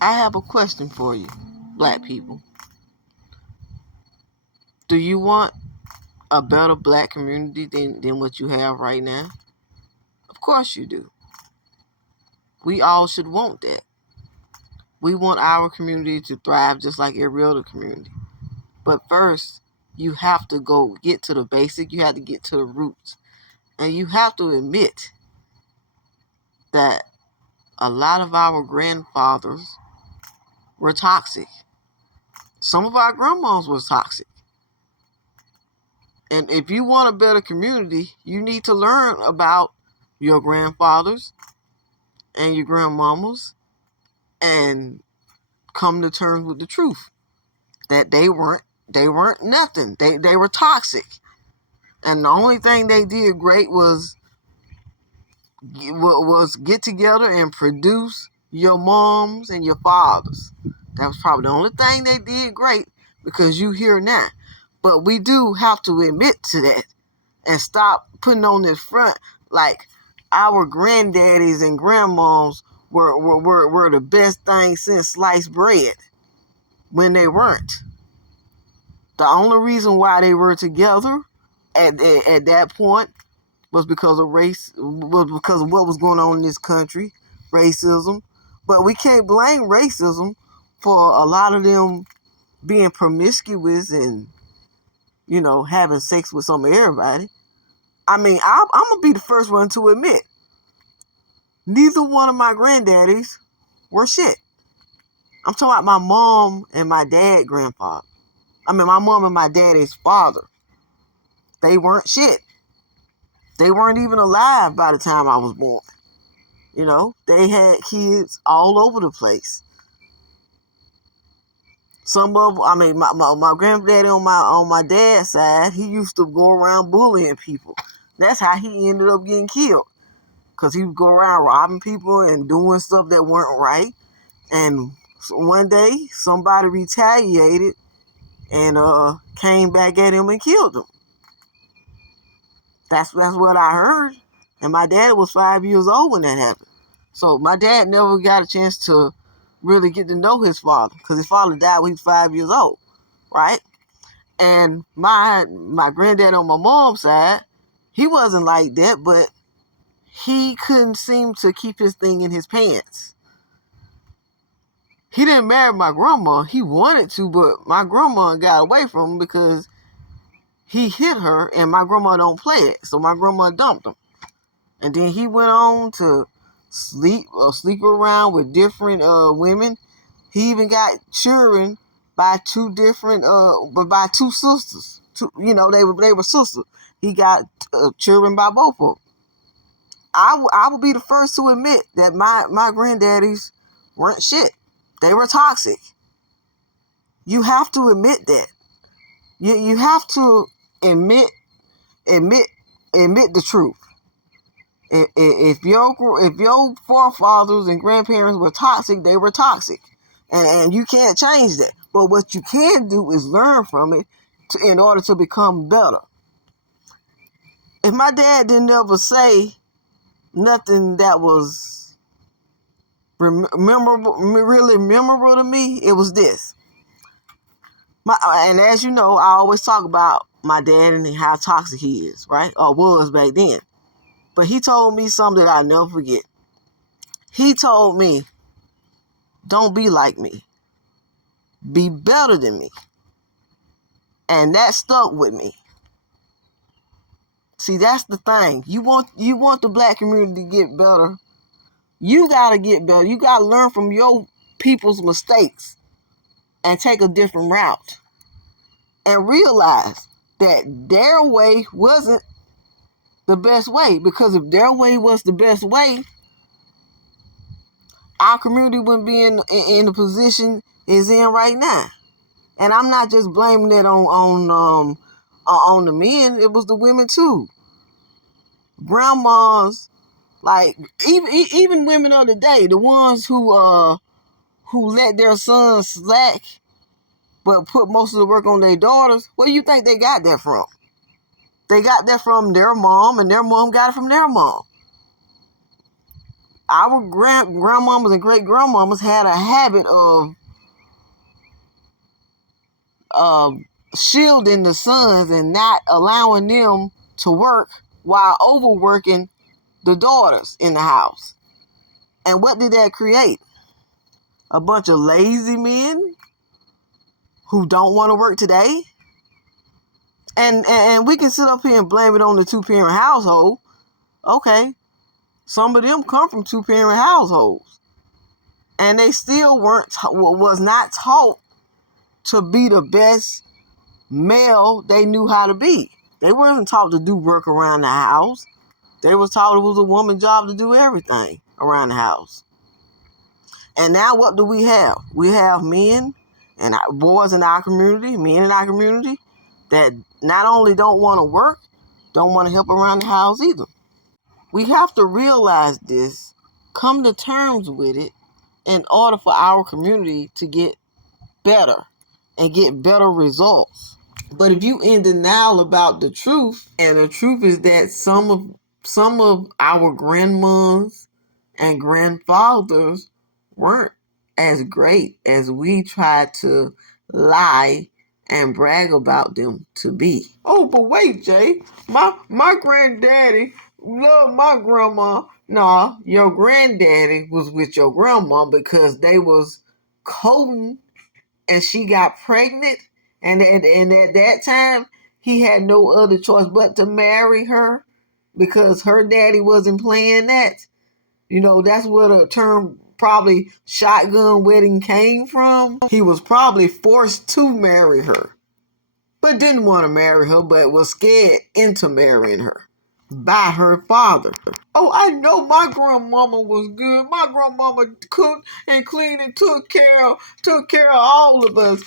I have a question for you, black people. Do you want a better black community than what you have right now? Of course you do. We all should want that. We want our community to thrive just like every other community. But first, you have to go get to the basic. You have to get to the roots. And you have to admit that a lot of our grandfathers were toxic. Some of our grandmas were toxic. And if you want a better community, you need to learn about your grandfathers and your grandmamas and come to terms with the truth that they weren't nothing. They were toxic. And the only thing they did great was get together and produce your moms and your fathers. That was probably the only thing they did great because you here now. But we do have to admit to that and stop putting on this front like our granddaddies and grandmoms were the best thing since sliced bread when they weren't. The only reason why they were together at that point was because of race, was because of what was going on in this country, racism. But we can't blame racism for a lot of them being promiscuous and, having sex with some of everybody. I mean, I'm going to be the first one to admit, neither one of my granddaddies were shit. I'm talking about my mom and my dad grandfather. I mean, my mom and my daddy's father. They weren't shit. They weren't even alive by the time I was born. They had kids all over the place. Some of, I mean, my granddaddy on my dad's side, he used to go around bullying people. That's how he ended up getting killed. Because he would go around robbing people and doing stuff that weren't right. And one day, somebody retaliated and came back at him and killed him. That's what I heard. And my dad was 5 years old when that happened. So my dad never got a chance to really get to know his father because his father died when he was 5 years old, right? And my granddad on my mom's side, he wasn't like that, but he couldn't seem to keep his thing in his pants. He didn't marry my grandma. He wanted to, but my grandma got away from him because he hit her, and my grandma don't play it. So my grandma dumped him. And then he went on to sleep around with different women. He even got children by two sisters. They were sisters. He got children by both of them. I will be the first to admit that my granddaddies weren't shit. They were toxic. You have to admit that. You have to admit the truth. If your forefathers and grandparents were toxic, they were toxic, and you can't change that. But what you can do is learn from it in order to become better. If my dad didn't ever say nothing that was really memorable to me, it was this. And as you know, I always talk about my dad and how toxic he is, right? Or was back then. But he told me something that I'll never forget. He told me, don't be like me. Be better than me. And that stuck with me. See, that's the thing. You want the black community to get better. You got to get better. You got to learn from your people's mistakes and take a different route. And realize that their way wasn't the best way. Because if their way was the best way, our community wouldn't be in the position it's in right now. And I'm not just blaming it on the men. It was the women too. Grandmas, like even women of the day, the ones who let their sons slack, but put most of the work on their daughters. Where do you think they got that from? They got that from their mom, and their mom got it from their mom. our grandmamas and great grandmamas had a habit of shielding the sons and not allowing them to work while overworking the daughters in the house. And what did that create? A bunch of lazy men who don't want to work today. And we can sit up here and blame it on the two-parent household. Okay, some of them come from two-parent households, and they still was not taught to be the best male they knew how to be. They wasn't taught to do work around the house. They was taught it was a woman's job to do everything around the house. And now what do we have? We have men and boys in our community, men in our community, that not only don't want to work, don't want to help around the house either. We have to realize this, come to terms with it, in order for our community to get better and get better results. But if you in denial about the truth, and the truth is that some of our grandmas and grandfathers weren't as great as we try to lie and brag about them to be. Oh, but wait, Jay. My granddaddy loved my grandma. Nah, your granddaddy was with your grandma because they was courting and she got pregnant. And at that time, he had no other choice but to marry her because her daddy wasn't playing that. You know, that's where the term probably shotgun wedding came from. He was probably forced to marry her, but didn't want to marry her, but was scared into marrying her by her father. Oh, I know my grandmama was good. My grandmama cooked and cleaned and took care of all of us.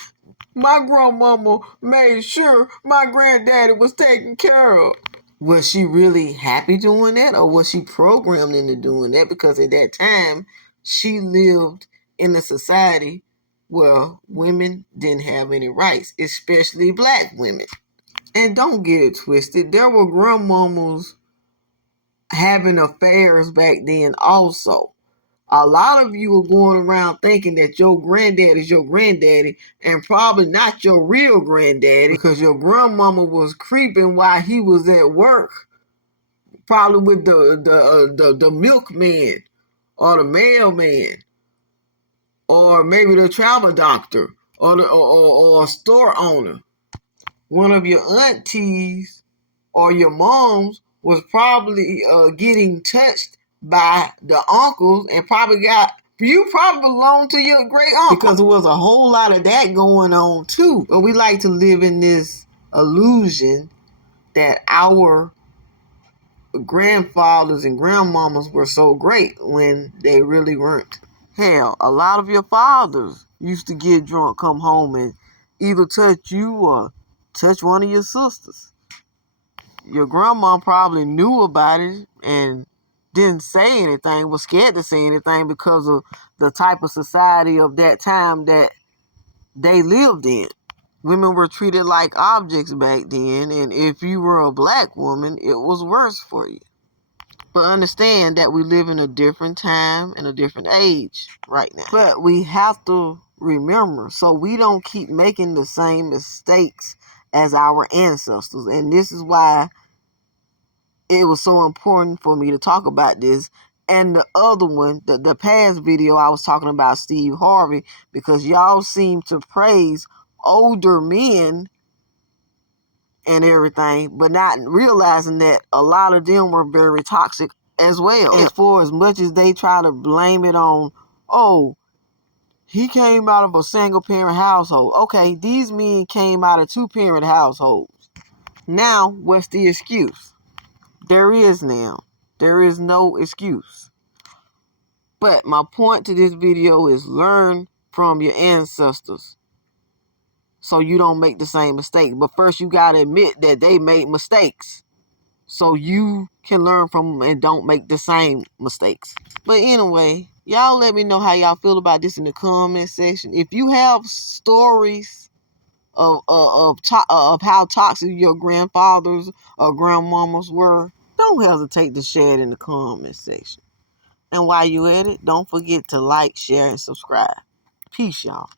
My grandmama made sure my granddaddy was taken care of. Was she really happy doing that, or was she programmed into doing that? Because at that time, she lived in a society where women didn't have any rights, especially black women. And don't get it twisted, there were grandmamas having affairs back then also. A lot of you are going around thinking that your granddad is your granddaddy and probably not your real granddaddy because your grandmama was creeping while he was at work, probably with the milkman or the mailman or maybe the travel doctor or a store owner. One of your aunties or your moms was probably getting touched by the uncles and you probably belonged to your great uncle because there was a whole lot of that going on too. But we like to live in this illusion that our grandfathers and grandmamas were so great when they really weren't. Hell, a lot of your fathers used to get drunk, come home, and either touch you or touch one of your sisters. Your grandma probably knew about it and didn't say anything, was scared to say anything because of the type of society of that time that they lived in. Women were treated like objects back then, and if you were a black woman, it was worse for you. But understand that we live in a different time and a different age right now. But we have to remember so we don't keep making the same mistakes as our ancestors. And this is why it was so important for me to talk about this. And the other one, the past video, I was talking about Steve Harvey, because y'all seem to praise older men and everything, but not realizing that a lot of them were very toxic as well. And for as much as they try to blame it on, oh, he came out of a single parent household. Okay, these men came out of 2-parent households. Now, what's the excuse? There is now. There is no excuse. But my point to this video is learn from your ancestors so you don't make the same mistake. But first, you got to admit that they made mistakes so you can learn from them and don't make the same mistakes. But anyway, y'all let me know how y'all feel about this in the comment section. If you have stories of how toxic your grandfathers or grandmamas were, don't hesitate to share it in the comment section. And while you're at it, don't forget to like, share, and subscribe. Peace, y'all.